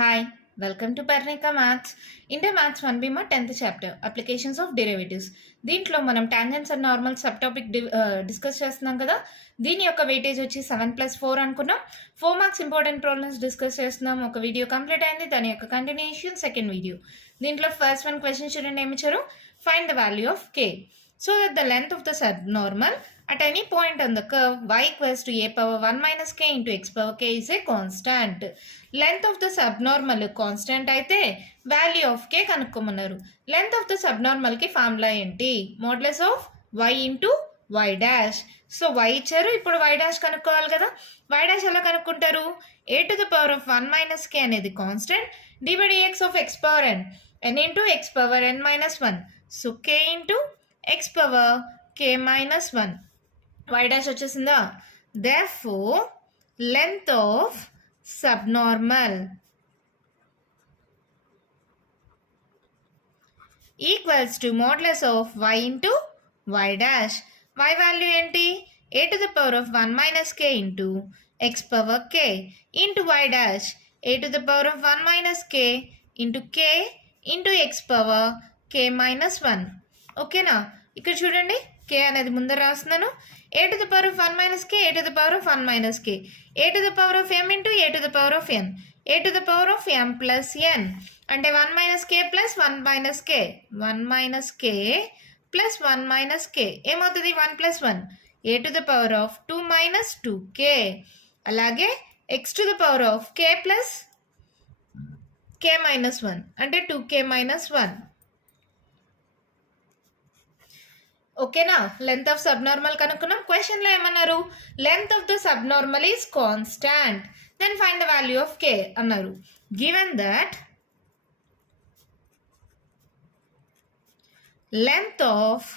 Hi, welcome to Parnika Maths. Inter Maths 1B మా 10th chapter applications of derivatives. దీంట్లో మనం tangents and normal sub topic discuss చేస్తున్నాం కదా. దీని యొక్క వెయిటేజ్ వచ్చి 7+4 అనుకున్నాం. 4 మార్క్స్ ఇంపార్టెంట్ ప్రాబ్లమ్స్ డిస్కస్ చేస్తున్నాం. ఒక వీడియో కంప్లీట్ అయింది, దాని యొక్క కంటిన్యూషన్ సెకండ్ వీడియో. దీంట్లో ఫస్ట్ వన్ క్వశ్చన్ చూడండి, ఏమి ఇచ్చారు. Find the value of K so that the length of the subnormal at any point on the curve y equals to a power 1 minus k into x power k is a constant. Length of the subnormal constant అయితే value of k కనుక్కోమన్నారు. Length of the సబ్నార్మల్కి formula ఏంటి? Modulus of y into y dash. So y ఇచ్చారు, ఇప్పుడు y dash కనుక్కోవాలి కదా. Y dash ఎలా కనుక్కుంటారు? A to the power of 1 minus k అనేది constant, d by dx of x power n into x power n minus 1. So k into x power k minus 1. y dash వచ్చేసిందా. therefore length of subnormal equals to modulus of y into y dash. y value ఏంటి? a to the power of 1 minus k into x power k into y dash a to the power of 1 minus k into k into x power k minus 1. ఓకేనా? ఇక్కడ చూడండి, k అనేది ముందర రాస్తున్నాను. a to the power of 1 minus k, a to the power of 1 minus k, a to the power of m into a to the power of n, a to the power of m plus n అంటే 1 minus k plus 1 minus k, 1 minus k plus 1 minus k ఏమవుతుంది? 1 plus 1, a to the power of 2 minus 2k. అలాగే x to the power of k plus k minus 1 అంటే 2k minus 1. ఓకేనా? Length of subnormal కనుక్కున్నాం. క్వశ్చన్లో ఏమన్నారు? Length of the subnormal is constant, then find the value of k అన్నారు. Given that length of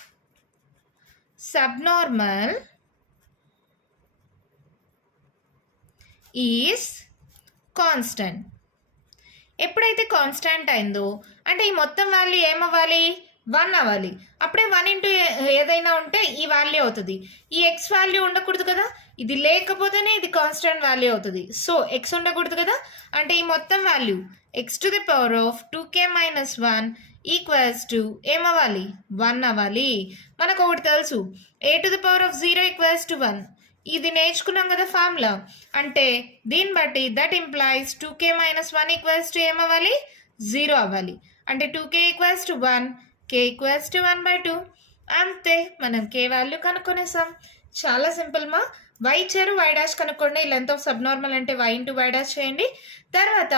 subnormal is constant. ఎప్పుడైతే constant అయిందో అంటే ఈ మొత్తం వాల్యూ ఏమవ్వాలి? 1 అవ్వాలి. అప్పుడే 1 ఇంటూ ఏదైనా ఉంటే ఈ వాల్యూ అవుతుంది. ఈ ఎక్స్ వాల్యూ ఉండకూడదు కదా, ఇది లేకపోతేనే ఇది కాన్స్టెంట్ వాల్యూ అవుతుంది. సో ఎక్స్ ఉండకూడదు కదా, అంటే ఈ మొత్తం value x to the power of 2k minus 1 equals to ఏమవ్వాలి? 1 అవ్వాలి. మనకు ఒకటి తెలుసు, a to the power of 0 equals to 1. ఇది నేర్చుకున్నాం కదా ఫార్ములా. అంటే దీన్ని బట్టి that implies 2k minus 1 equals to ఏమవ్వాలి? 0 అవ్వాలి. అంటే 2k equals to 1, k equals to 1/2. అంతే, మనం k వాల్యూ కనుక్కొనేసాం. చాలా సింపుల్ మా. y ఇచ్చారు, y డాష్ కనుక్కోండి. లెంత్ ఆఫ్ సబ్నార్మల్ అంటే y ఇంటూ y డాష్ చేయండి. తర్వాత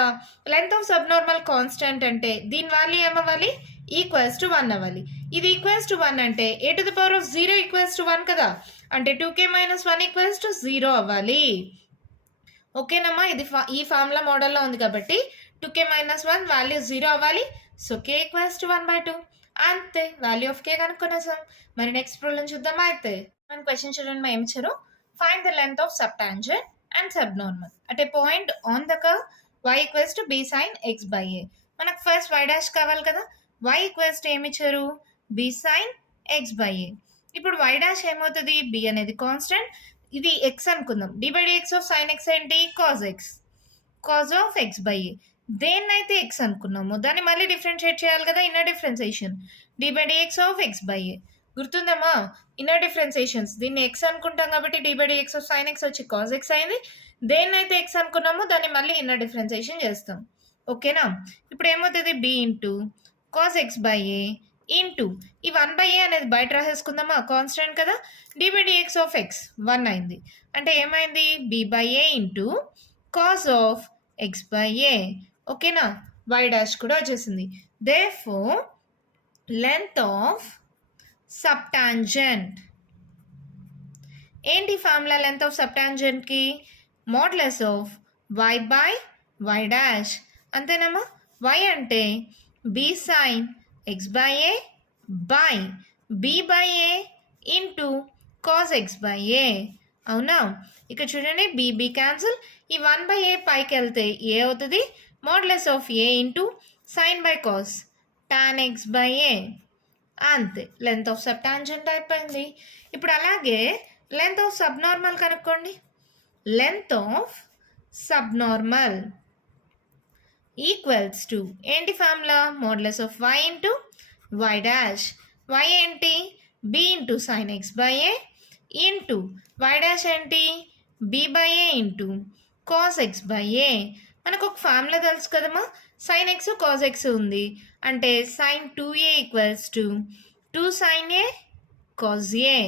లెంత్ ఆఫ్ సబ్నార్మల్ కాన్స్టెంట్ అంటే దీని వాల్యూ ఏమవ్వాలి? ఈక్వల్స్ టు 1 అవ్వాలి. ఇది ఈక్వల్స్ టు 1 అంటే a to the power of 0 equals to 1 కదా, అంటే 2k మైనస్ 1 ఈక్వల్స్ టు 0 అవ్వాలి. ఓకేనమ్మా? ఇది ఈ ఫార్ములా మోడల్లో ఉంది కాబట్టి 2k మైనస్ 1 వాల్యూ 0 అవ్వాలి. So k equals to 1/2. అంతే, వాల్యూ ఆఫ్ కే కనుక్కొనేసాం. మరి నెక్స్ట్ ప్రాబ్లం చూద్దామా? అయితే మన క్వశ్చన్ చూడండి, మా ఏమి ఇచ్చారు. Find the length of sub tangent and sub normal at a point on the curve y equals to b sin x by a. మనకు ఫస్ట్ y డాష్ కావాలి కదా. y ఈక్వల్స్ టు ఏమి ఇచ్చారు? b sin x by a. ఇప్పుడు y dash ఏమవుతుంది? b అనేది constant, ఇది x అనుకుందాం. d by dx of sin x ఏంటి? cos x, cos of x by a. దేన్నైతే ఎక్స్ అనుకున్నాము దాన్ని మళ్ళీ డిఫరెన్షియేట్ చేయాలి కదా, inner differentiation. D by dx of x by a గుర్తుందమ్మా? Inner differentiations. దీన్ని ఎక్స్ అనుకుంటాం కాబట్టి d by dx of sin x వచ్చి కాస్ ఎక్స్ అయింది. దేన్నైతే ఎక్స్ అనుకున్నామో దాన్ని మళ్ళీ ఇన్నర్ డిఫరెన్సియేషన్ చేస్తాం. ఓకేనా? ఇప్పుడు ఏమవుతుంది? B into cos x by a into ఈ 1/a అనేది బయట రాసేసుకుందామా, కాన్స్టెంట్ కదా. D by dx of x 1 అయింది. అంటే ఏమైంది? B by a into cos of x by a. ఓకేనా? y డాష్ కూడా వచ్చేసింది. therefore length of subtangent ఏంటి ఫార్ములా లెంత్ ఆఫ్ సబ్టాంజెంట్కి? Modulus of y by y dash. అంతేనమ్మా? y అంటే b sin x by a by b by a into cos x by a. అవునా? ఇక్కడ చూడండి, b క్యాన్సిల్, ఈ 1/a పైకి వెళ్తే ఏ అవుతుంది? Modulus of a into sin by cos tan x by a. అంతే, లెంత్ ఆఫ్ సబ్ టాంజెంట్ అయిపోయింది. ఇప్పుడు అలాగే లెంత్ ఆఫ్ సబ్నార్మల్ కనుక్కోండి. Length of subnormal equals to ఏంటి formula modulus of y into y dash y ఏంటి b into sin x by a into y dash ఏంటి b by a into cos x by a. మనకు ఒక formula తెలుసు కదమ్మా, sign X cos x ఉంది అంటే sine 2a equals to 2 sign A cos A.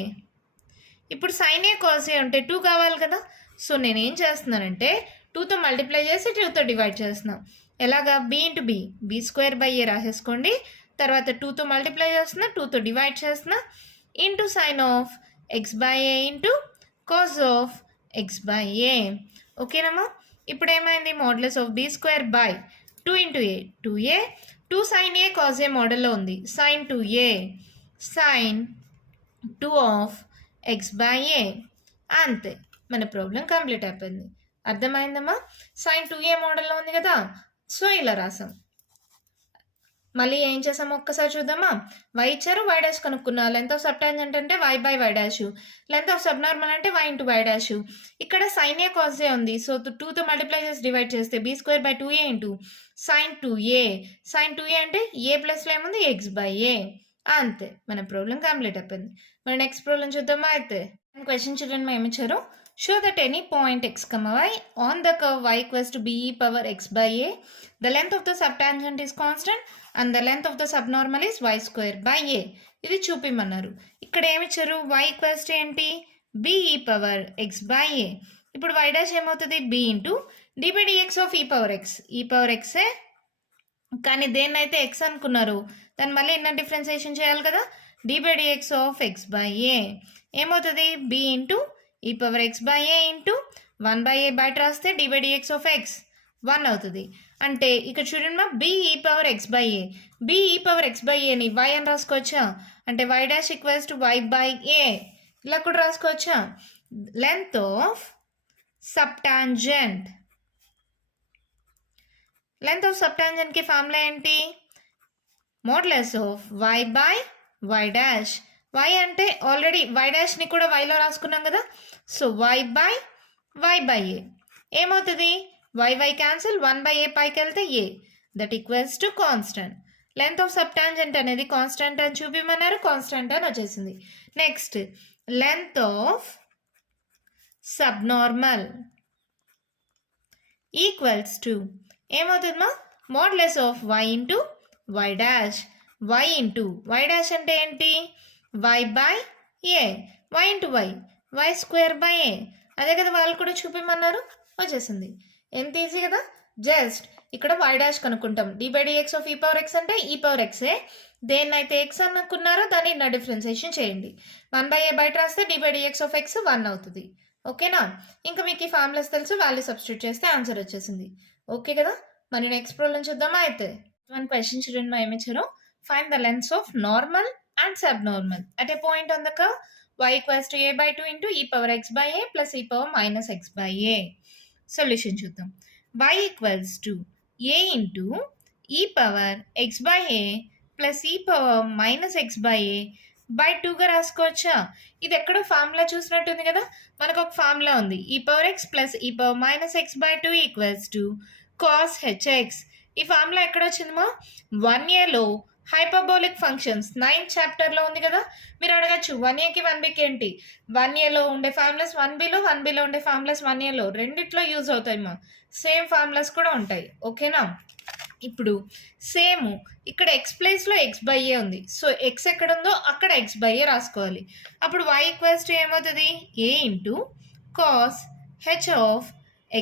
ఇప్పుడు sine ఏ cos ఏ ఉంటే 2 కావాలి కదా, సో నేనేం చేస్తున్నానంటే 2తో మల్టిప్లై చేసి 2తో డివైడ్ చేస్తున్నాను. ఎలాగా b into b square by a రాసేసుకోండి. తర్వాత 2తో మల్టిప్లై చేస్తున్నా, 2తో డివైడ్ చేస్తున్నా, into sin of x by a into cos of x by a. ఓకేనమ్మా, ఇప్పుడు ఏమైంది modulus of b square by 2 into a 2a, 2 sign A cos ఏ మోడల్లో ఉంది sign 2a sin 2 of x by a. అంతే, మన problem complete అయిపోయింది. అర్థమైందమ్మా, sign 2a మోడల్లో ఉంది కదా, సో ఇలా రాసాం. మళ్ళీ ఏం చేసాము ఒక్కసారి చూద్దామా. y ఇచ్చారు, y డాష్ కనుక్కున్నా. లెంత్ ఆఫ్ సబ్ టాంజెంట్ అంటే y by y dash, length of subnormal అంటే y ఇంటూ y డాష్. ఇక్కడ సైన్ ఏ కాస్ ఏ ఉంది, సో 2తో మల్టిప్లై చేసి డివైడ్ చేస్తే b square by 2a into sin 2a. Sin 2a అంటే ఏ ప్లస్లో ఏముంది ఎక్స్ బై ఏ. అంతే, మన ప్రాబ్లం కంప్లీట్ అయిపోయింది. మన నెక్స్ట్ ప్రాబ్లం చూద్దామా. అయితే క్వశ్చన్ చూడండి, ఏమి ఇచ్చారు. Show that any point x, y on the curve y equals to b e power x by a, the length of the subtangent is constant and the length of the subnormal is y square by a. ఇది చూపిమన్నారు. ఇక్కడ ఏమిచ్చారు y equals to ఏంటి b e power x by a. ఇప్పుడు y dash ఏమవుతుంది b into d by dx of e power x. e power x ఏ, కానీ దేన్నైతే x అనుకున్నారు దాన్ని మళ్ళీ ఇన్న డిఫరెన్సియేషన్ చేయాలి కదా, d by dx of x by a ఏమవుతుంది b into e power x by a into 1 by a బయట రాస్తే d by dx of x 1 అవుతుంది. అంటే ఇక్కడ చూడండి మా b e power x by a, b e power x by ఏని y అని రాసుకోవచ్చా, అంటే y dash equals to y by a ఇలా కూడా రాసుకోవచ్చా. Length of subtangent, length of సబ్ టాంజెంట్కి ఫార్ములా ఏంటి modulus of y by y dash. y అంటే ఆల్రెడీ y డాష్ని కూడా yలో రాసుకున్నాం కదా, సో y బై ఏ ఏమవుతుంది y క్యాన్సిల్ 1 బై ఏ పైకి వెళ్తే a, that equals to constant. Length of subtangent అనేది కాన్స్టెంట్ అని చూపిమన్నారు, కాన్స్టెంట్ అని వచ్చేసింది. Next length of subnormal equals to ఏమవుతుంది మా modulus of y into y dash. y into y dash అంటే ఏంటి y by a, y into y square by a. అదే కదా వాళ్ళు కూడా చూపిమన్నారు, వచ్చేసింది. ఎంత ఈజీ కదా, జస్ట్ ఇక్కడ y డాష్ కనుక్కుంటాం. d by dx of e power x అంటే e పవర్ ఎక్సే, దేన్నైతే x అనుకున్నారో దాన్ని నా డిఫరెన్సియేషన్ చేయండి. 1 బై ఏ బయట రాస్తే d by dx of x 1 అవుతుంది. ఓకేనా, ఇంకా మీకు ఈ ఫార్ములాస్ తెలుసు, వాల్యూ సబ్స్టిట్యూట్ చేస్తే ఆన్సర్ వచ్చేసింది. ఓకే కదా, మరి నెక్స్ట్ ప్రాబ్లం చూద్దామా. అయితే క్వశ్చన్ చూడండి మా ఏమిచ్చారు. Find the lengths of normal and subnormal at a point on the curve y equals to a by 2 into e power x by a plus e power minus x by a. Solution చూద్దాం. y equals to a into e power x by a plus e power minus x by a by 2గా రాసుకోవచ్చా. ఇది ఎక్కడో formula చూసినట్టుంది కదా, మనకు ఒక formula ఉంది e power x plus e power minus x by 2 equals to cos hx. ఈ formula ఎక్కడ వచ్చిందమ్మా 1aలో hyperbolic functions 9th చాప్టర్లో ఉంది కదా. మీరు అడగచ్చు 1aకి 1bకి ఏంటి, 1aలో ఉండే ఫార్ములాస్ 1bలో, 1bలో ఉండే ఫార్ములాస్ 1aలో, రెండిట్లో యూజ్ అవుతాయి మా, సేమ్ ఫార్ములాస్ కూడా ఉంటాయి. ఓకేనా, ఇప్పుడు సేమ్ ఇక్కడ x ప్లేస్లో x బై ఏ ఉంది, సో x ఎక్కడ ఉందో అక్కడ x బై ఏ రాసుకోవాలి. అప్పుడు y ఈక్వల్స్ టు ఏమవుతుంది a into cos h of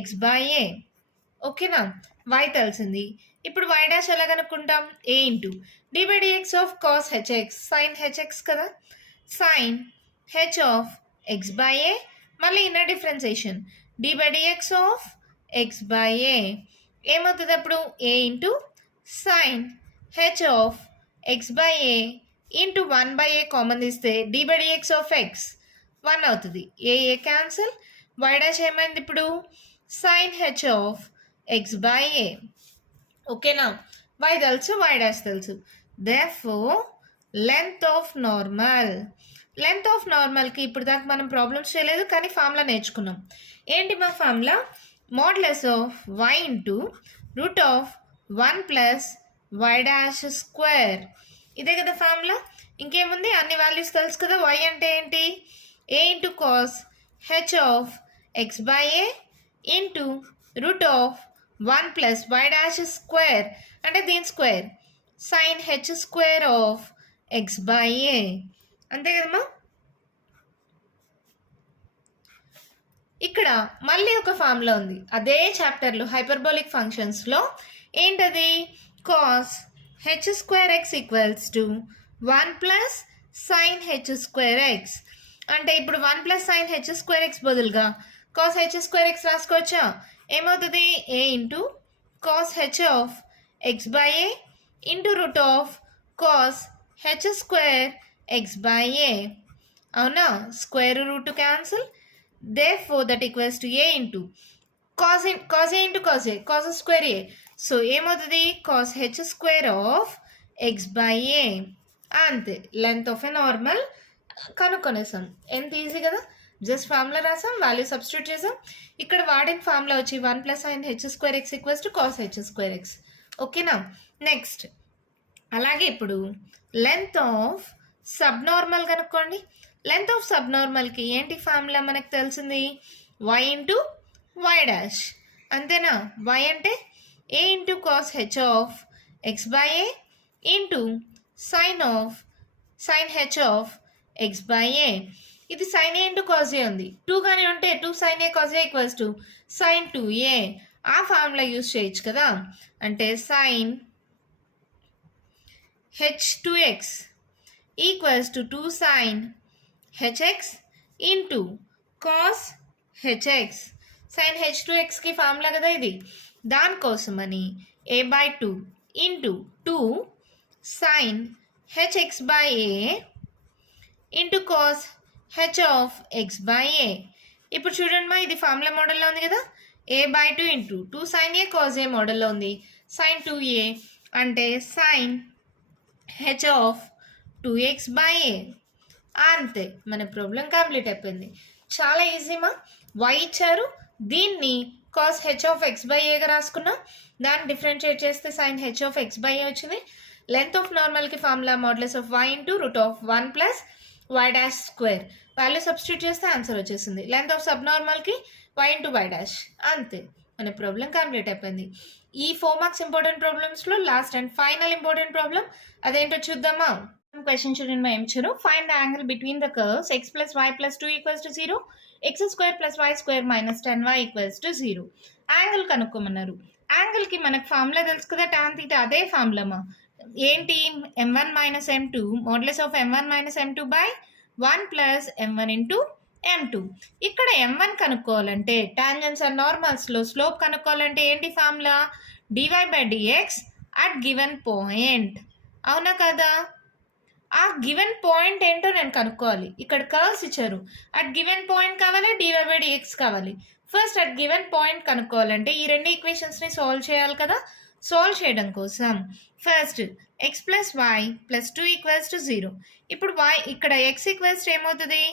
x by a. ఓకేనా, y తెలిసింది. ఇప్పుడు y డాష్ ఎలా కనుక్కుంటాం, a into d by dx of cos h x sin h x కదా, sin h of x by a, మళ్ళీ inner differentiation d by dx of x by a ఏమవుతుంది అప్పుడు a into sin h of x by a into 1 by a common తీస్తే d by dx of x 1 అవుతుంది. A cancel, y dash ఏమైంది ఇప్పుడు sin h of x by a. ఓకేనా, y తెలుసు, y dash తెలుసు. therefore length of normal, length of నార్మల్కి ఇప్పుడు దాకా మనం ప్రాబ్లమ్స్ చేయలేదు కానీ ఫార్ములా నేర్చుకున్నాం. ఏంటి మా formula modulus of y into root of 1 plus y dash square. ఇదే కదా ఫార్ములా. ఇంకేముంది, అన్ని వాల్యూస్ తెలుసు కదా. వై అంటే ఏంటి, a into cos h of x by a into root of 1 plus y dash square అంటే దీని square sin h square of x by a. అంతే కదమ్మా. ఇక్కడ మళ్ళీ ఒక ఫార్ములా ఉంది అదే చాప్టర్లో హైపర్బోలిక్ ఫంక్షన్స్లో. ఏంటది, cos h square x equals to 1 plus sin h square x. అంటే ఇప్పుడు 1 plus sin h square x బదులుగా కాస్ హెచ్ స్క్వేర్ ఎక్స్ రాసుకోవచ్చా. ఏమవుతుంది, a into cos h of x by a into root of cos h square x by a. అవునా, square root cancel. Therefore, that equals to a into cos a into cos a, cos square a. So, ఏమవుతుంది, cos h square of x by a. అంతే, length of a normal కనుక్కొనేసాం. ఎంత easy కదా. Just formula రాసాం, value substitute చేసాం. ఇక్కడ వాడిన formula వచ్చి 1 plus sin h square x equals to cos h square x. ఓకేనా. నెక్స్ట్ అలాగే ఇప్పుడు లెంత్ ఆఫ్ సబ్ నార్మల్ కనుక్కోండి. లెంత్ ఆఫ్ సబ్ నార్మల్కి ఏంటి ఫార్ములా మనకు తెలిసింది, వై ఇంటూ వై డాష్. అంతేనా. వై అంటే a into cos h of x by a into sin h of x by a. ఇది sin a into cos a ఉంది. 2 కానీ ఉంటే 2 sign A cos a equals to sin 2a. ఆ formula use చేయొచ్చు కదా. అంటే sin h2x equals to 2 sin hx into cos hx. Sin h2xకి formula కదా ఇది. దానికోసమని a by 2 into 2 sin hx by a into cos h of x by a. ఇప్పుడు చూడండి మా, ఇది ఫార్ములా మోడల్లో ఉంది కదా. a by 2 into 2 sign A cos ఏ మోడల్లో ఉంది. సైన్ 2a అంటే sine h of 2x by a. అంతే, మన ప్రాబ్లం కంప్లీట్ అయిపోయింది. చాలా ఈజీ మా. వై ఇచ్చారు, దీన్ని cos h of x by ఏగా రాసుకున్నాం. దాన్ని డిఫరెన్షియేట్ చేస్తే sin h of x by a వచ్చింది. లెంత్ ఆఫ్ నార్మల్కి formula modulus of y into root of 1 plus y dash square. Value substitute చేస్తే ఆన్సర్ వచ్చేసింది. లెంత్ ఆఫ్ సబ్ నార్మల్కి వై ఇంటూ వై డాష్. అంతే, మన ప్రాబ్లం కంప్లీట్ అయిపోయింది. ఈ 4 మార్క్స్ ఇంపార్టెంట్ ప్రాబ్లమ్స్లో last and final important problem అదేంటో చూద్దామా. క్వశ్చన్ చూడండి మా, ఏం ఇచ్చారు, find the angle between the curves x plus y plus 2 equals to 0, x square plus y square minus 10y equals to 0. Angle కనుక్కోమన్నారు. యాంగిల్కి మనకు ఫార్ములా తెలుసు కదా, టాన్ తీటా. అదే ఫార్ములా మా. ఏంటి, m1 minus m2 modulus of m1 minus m2 by 1 plus m1 into m2. ఇక్కడ m1 కనుక్కోవాలంటే tangents and నార్మల్స్లో slope కనుక్కోవాలంటే ఏంటి formula, dy by dx at given point. అవునా కదా. ఆ గివెన్ పాయింట్ ఏంటో నేను కనుక్కోవాలి. ఇక్కడ కర్వ్స్ ఇచ్చారు, అట్ గివెన్ పాయింట్ కావాలి, dy బై dx కావాలి. ఫస్ట్ అట్ గివెన్ పాయింట్ కనుక్కోవాలంటే ఈ రెండు ఈక్వేషన్స్ని సాల్వ్ చేయాలి కదా. సాల్వ్ చేయడం కోసం first x plus y plus 2 equals to 0. ఇప్పుడు y ఇక్కడ x ఈక్వల్స్ ఏమవుతుంది,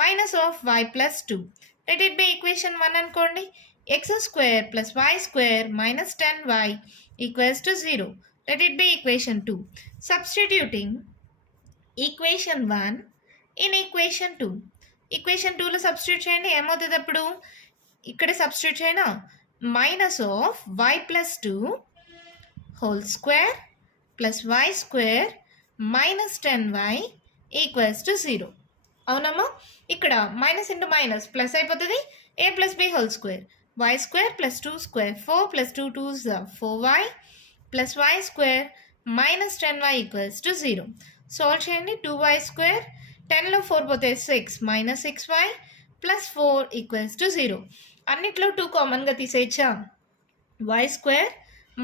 minus of y plus 2. Let it be equation 1 అనుకోండి. x square plus y square minus 10y equals to 0. Let it be equation 2. Substituting equation 1 in equation 2. Equation 2లో substitute చేయండి. ఏమవుతుంది అప్పుడు, ఇక్కడ substitute చేయనా, minus of y plus 2 whole square plus y square minus 10y equals to 0. అవునమ్మా. ఇక్కడ minus into minus plus అయిపోతుంది. A plus b whole square, y square plus 2 square 4 plus 2 2s 4y plus y square minus 10y equals to 0. Solve చేయండి. 2y square 10లో 4 పోతే 6 minus 6y plus 4 equals to 0. అన్నిట్లో 2 కామన్గా తీసేయచ్చా. y square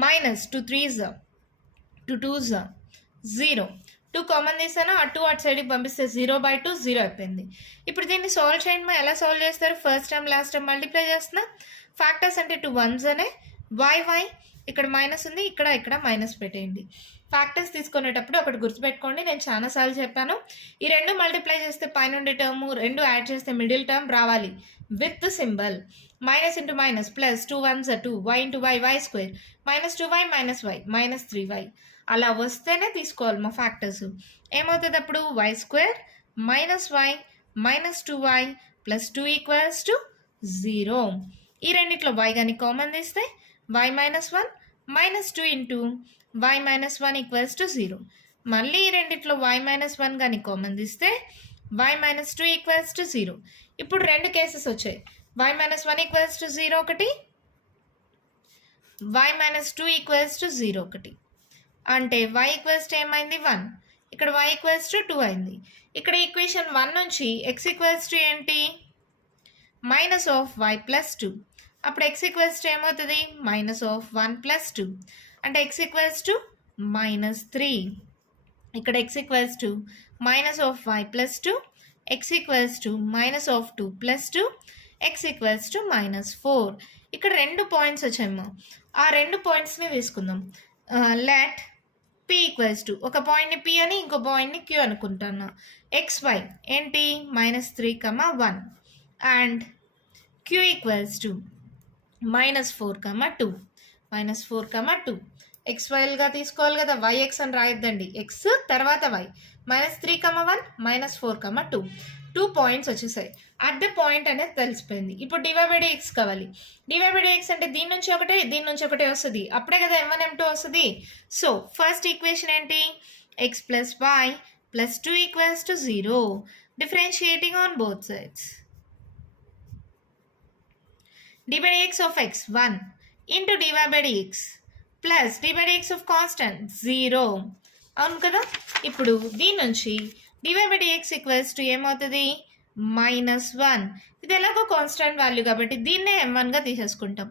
minus 2 3s 2 2s 0. 2 common తీసాను, ఆ 2 అటు సైడ్కి పంపిస్తే 0 by 2 0 అయిపోయింది. ఇప్పుడు దీన్ని సాల్వ్ చేయండి. మా ఎలా సాల్వ్ చేస్తారు, first time last time multiply చేస్తున్నా. ఫ్యాక్టర్స్ అంటే 2 1s అనే y ఇక్కడ మైనస్ ఉంది, ఇక్కడ మైనస్ పెట్టేయండి. ఫ్యాక్టర్స్ తీసుకునేటప్పుడు ఒకటి గుర్తుపెట్టుకోండి, నేను చాలాసార్లు చెప్పాను, ఈ రెండు మల్టిప్లై చేస్తే పైన ఉండే టర్మ్, రెండు యాడ్ చేస్తే మిడిల్ టర్మ్ రావాలి with symbol. Minus into minus plus 2 1s 2 y into y y square -2y -y -3y అలా వస్తేనే తీసుకోవాలి మా ఫ్యాక్టర్స్. ఏమవుతుంది అప్పుడు వై స్క్వేర్ -y -2y +2 = 0. ఈ రెండిట్లో y కానీ కామన్ తీస్తే y -1 -2 ఇంటూ y -1 = 0. మళ్ళీ ఈ రెండిట్లో y -1 కానీ కామన్ తీస్తే y -2 = 0. ఇప్పుడు రెండు కేసెస్ వచ్చాయి. y -1 = 0 ఒకటి, y -2 = 0 ఒకటి. అంటే y = ఏమైంది 1, ఇక్కడ y = 2 అయింది. ఇక్కడ ఈక్వేషన్ 1 నుంచి x = ఏంటి -y + 2. అప్పుడు x = ఏమవుతుంది -1 + 2 అంటే x = -3. ఇక్కడ x = -y + 2, x = -2 + 2, x = -4. ఇక్కడ రెండు పాయింట్స్ వచ్చాయమ్మా. ఆ రెండు పాయింట్స్ని తీసుకుందాం. లెట్ p = ఒక పాయింట్ని p అని ఇంకో పాయింట్ని q అనుకుంటాను. xy ఏంటి -3, 1 అండ్ q = -4, 2 xyగా తీసుకోవాలి కదా, yx అని రాయొద్దండి, x తర్వాత y -3, 1 -4, 2 పాయింట్స్ వచ్చేసాయి. అట్ ద పాయింట్ అనేది తెలిసిపోయింది. ఇప్పుడు dy/dx కావాలి. dy/dx అంటే దీని నుంచి ఒకటే వస్తుంది, అప్పుడే కదా m1 m2 వస్తుంది. సో ఫస్ట్ ఈక్వేషన్ ఏంటి x + y + 2 = 0. Differentiating on both sides. dy/dx of x 1 into dy/dx plus dy/dx of constant 0. అవును కదా. ఇప్పుడు దీని నుంచి dy/dx = ఏమవుతుంది -1. ఇది ఎలాగో కాన్స్టెంట్ వాల్యూ కాబట్టి దీన్నే m1గా తీసేసుకుంటాం.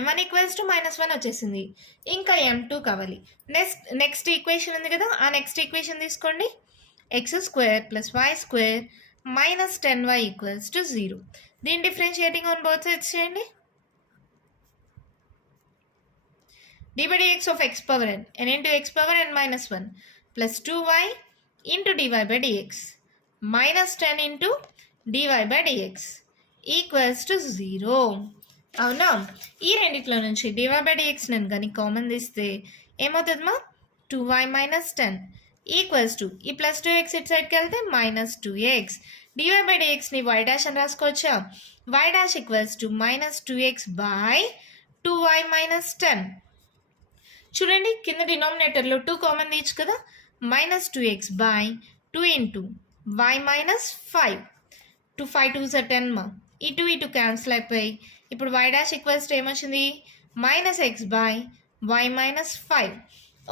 m1 = -1 వచ్చేసింది. ఇంకా m2 కావాలి. నెక్స్ట్ ఈక్వేషన్ ఉంది కదా, ఆ నెక్స్ట్ ఈక్వేషన్ తీసుకోండి. x² + y² -10y = 0. దీని డిఫరెన్షియేటింగ్ ఆన్ బోత్ సైడ్స్ చేయండి. dy/dx of x power n into x power n minus 1 plus 2y into dy/dx minus 10 into dy/dx equals to 0. అవునా. ఈ రెండిట్లో నుంచి dy/dx నేను కానీ కామన్ తీస్తే ఏమవుతుందమ్మా 2y - 10 ఈక్వల్స్ టు ఈ +2x ఇటు సైడ్కి వెళ్తే -2x. dy/dxని y' అని రాసుకోవచ్చా. y' = -2x by 2y - 10. చూడండి కింద డినామినేటర్లో 2 కామన్ తీయచ్చు కదా, -2x by 2 into y - 5. 5 2s 10 మా. ఇటు క్యాన్సిల్ అయిపోయి ఇప్పుడు y' = ఏమొచ్చింది -x by y - 5.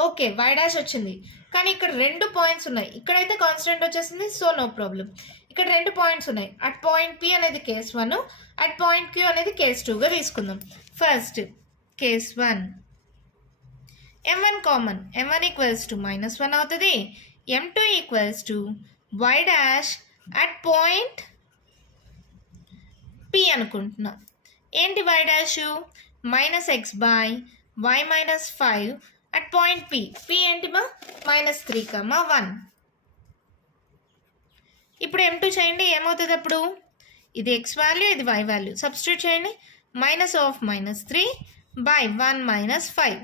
Okay y' వచ్చింది. కానీ ఇక్కడ రెండు పాయింట్స్ ఉన్నాయి. ఇక్కడైతే కాన్స్టెంట్ వచ్చేసింది, సో నో ప్రాబ్లం. ఇక్కడ రెండు పాయింట్స్ ఉన్నాయి. అట్ పాయింట్ p అనేది కేస్ 1, అట్ పాయింట్ q అనేది కేస్ 2గా తీసుకుందాం. First case 1 m1 common, m1 = -1 అవుతుంది. m2 = y' at point p అనుకుంటున్నా. ఏంటి y' -x by y - 5 at point p ఏంటి మా -3, 1. ఇప్పుడు m2 చేయండి, ఏమవుతుంది అప్పుడు ఇది x వాల్యూ ఇది y వాల్యూ సబ్స్టిట్యూట్ చేయండి. -3 by 1 - 5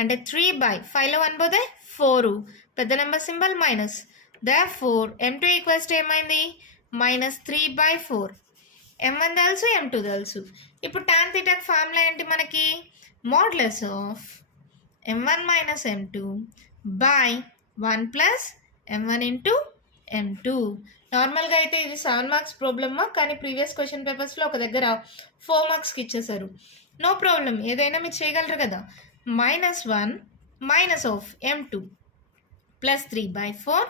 అంటే 3/5లో 1 పోతే 4, పెద్ద number symbol minus. therefore m2 = ఏమైంది -3/4. m1 తెలుసు, m2 తెలుసు. ఇప్పుడు tan θ ఫార్ములా ఏంటి మనకి modulus of m1 - m2 by 1 + m1 into m2. నార్మల్గా అయితే ఇది 7 మార్క్స్ ప్రాబ్లమ్మా, కానీ ప్రీవియస్ క్వశ్చన్ పేపర్స్లో ఒక దగ్గర 4 మార్క్స్కి ఇచ్చేసారు. నో ప్రాబ్లం, ఏదైనా మీరు చేయగలరు కదా. -1 - m2 + 3/4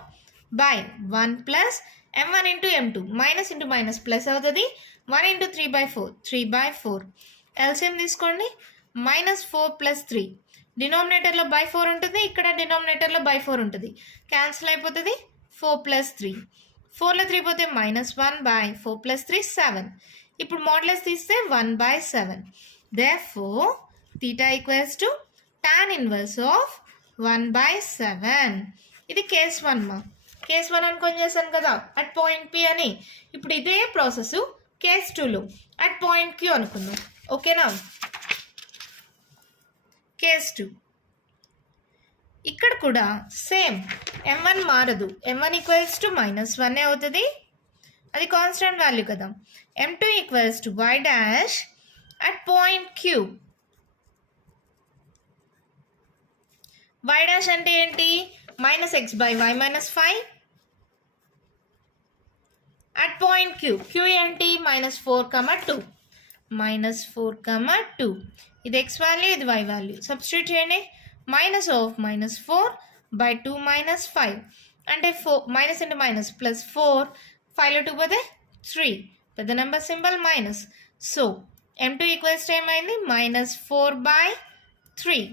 by 1 + m1 into m2 minus into minus plus అవుతుంది. 1 into 3/4 3/4. ఎల్సిఎం తీసుకోండి. -4 + 3 డినామినేటర్లో /4 ఉంటుంది, ఇక్కడ డినామినేటర్లో /4 ఉంటుంది, క్యాన్సిల్ అయిపోతుంది. 4 + 3 4లో 3 పోతే -1/4 + 3 7. ఇప్పుడు మోడ్యులస్ తీస్తే 1/7. therefore θ = tan inverse of 1/7. ఇది కేస్ 1 మా. కేస్ 1 అనుకొని చేశాను కదా అట్ పాయింట్ p అని. ఇప్పుడు ఇదే ప్రాసెస్ కేస్ 2లో అట్ పాయింట్ క్యూ అనుకుందాం. ఓకేనా? కేస్ 2 ఇక్కడ కూడా సేమ్ m1 మారదు. m1 ఈక్వల్స్ టు -1 అవుతుంది, అది కాన్స్టెంట్ వాల్యూ కదా. m2 equals to y dash at point Q. y dash అంటే ఏంటి? -x/y -5 at point Q. Queue ఏంటి? -4, 2 ఇది x వాల్యూ, ఇది y వాల్యూ. సబ్స్టిట్యూట్ చేయండి. -4/2 -5 అంటే 4 మైనస్ ఇంటూ మైనస్ ప్లస్ 4, 5లో 2 పోతే 3, పెద్ద number symbol minus. So m2 equals ఏమైంది? -4/3.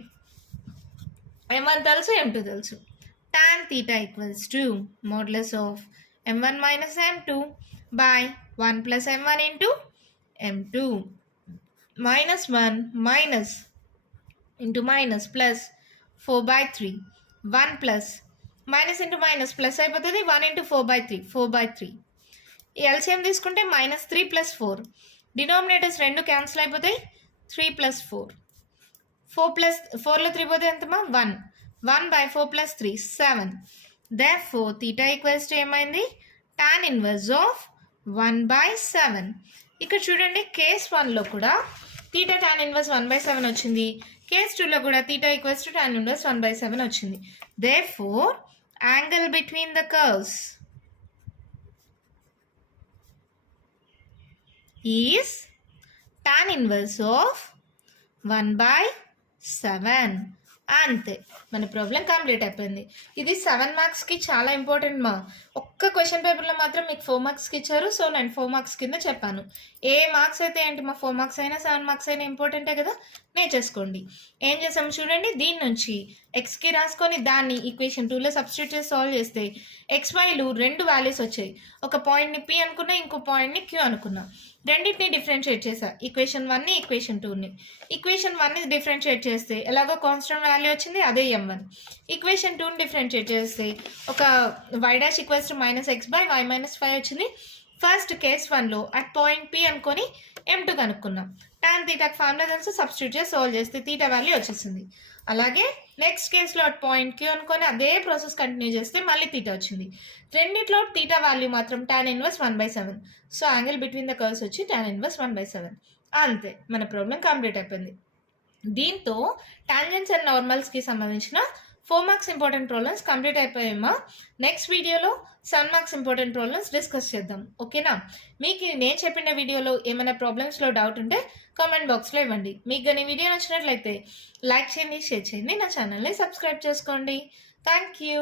m1 తెలుసు, m2 తెలుసు. tan theta equals to modulus of m1 minus m2 by 1 plus m1 into m2. -1 minus into minus plus 4/3, 1 plus minus into minus plus అయిపోతుంది, 1 into 4/3, 4/3. ఈ LCM తీసుకుంటే -3 + 4, denominators 2 cancel అయిపోతాయి, 3 + 4, 4లో 3 పోతే ఎంతమా? 1, 1/4 + 3, 7. Therefore theta equals to ఏమైంది? tan inverse of 1/7. ఇక్కడ చూడండి, case 1లో కూడా theta tan inverse 1/7 వచ్చింది. కేస్ 2లో కూడా theta equals to tan inverse 1/7 వచ్చింది. Therefore angle between the curves is tan inverse of 1/7. అంతే, మన ప్రాబ్లం కంప్లీట్ అయిపోయింది. ఇది 7 మార్క్స్కి చాలా ఇంపార్టెంట్ మా. ఒక్క క్వశ్చన్ పేపర్లో మాత్రం మీకు 4 మార్క్స్కి ఇచ్చారు. సో నేను 4 మార్క్స్ కింద చెప్పాను. ఏ మార్క్స్ అయితే ఏంటి మా, 4 మార్క్స్ అయినా 7 మార్క్స్ అయినా ఇంపార్టెంటే కదా, నేర్చేసుకోండి. ఏం చేసాము చూడండి, దీని నుంచి ఎక్స్కి రాసుకొని దాన్ని ఈక్వేషన్ 2లో సబ్స్టిట్యూట్ చేసి సాల్వ్ చేస్తే XYలు 2 వాల్యూస్ వచ్చాయి. ఒక పాయింట్ని P అనుకున్నా, ఇంకో పాయింట్ని Q అనుకున్నా. రెండింటిని డిఫరెన్షియేట్ చేసా, ఈక్వేషన్ 1ని ఈక్వేషన్ 2ని. ఈక్వేషన్ 1ని డిఫరెన్షియేట్ చేస్తే ఎలాగో కాన్స్టెంట్ వాల్యూ వచ్చింది, అదే m1. ఈక్వేషన్ 2ని డిఫరెన్షియేట్ చేస్తే ఒక y dash equals to -x/y -5 వచ్చింది. ఫస్ట్ కేస్ 1లో అట్ పాయింట్ P అనుకొని m2 కనుక్కున్నాం. tan తీటాకి ఫార్ములా తెలుసు, సబ్స్టిట్యూట్ చేసి సాల్వ్ చేస్తే తీటా వాల్యూ వచ్చేసింది. అలాగే నెక్స్ట్ కేసులో అట్ పాయింట్ Q అనుకొని అదే ప్రాసెస్ కంటిన్యూ చేస్తే మళ్ళీ తీటా వచ్చింది. రెండిట్లో తీటా వాల్యూ మాత్రం tan inverse 1/7. So angle between the curves వచ్చి tan ఇన్వర్స్ 1/7. అంతే, మన ప్రాబ్లం కంప్లీట్ అయిపోయింది. దీంతో టాంజెంట్స్ అండ్ నార్మల్స్కి సంబంధించిన 4 మార్క్స్ ఇంపార్టెంట్ ప్రాబ్లమ్స్ కంప్లీట్ అయిపోయామా. నెక్స్ట్ వీడియోలో 7 మార్క్స్ ఇంపార్టెంట్ ప్రాబ్లమ్స్ డిస్కస్ చేద్దాం. ఓకేనా? మీకు నేను చెప్పిన వీడియోలో ఏమైనా ప్రాబ్లమ్స్లో డౌట్ ఉంటే కామెంట్ బాక్స్లో ఇవ్వండి. మీకు కానీ వీడియో నచ్చినట్లయితే లైక్ చేయండి, షేర్ చేయండి, నా ఛానల్ని సబ్స్క్రైబ్ చేసుకోండి. Thank you.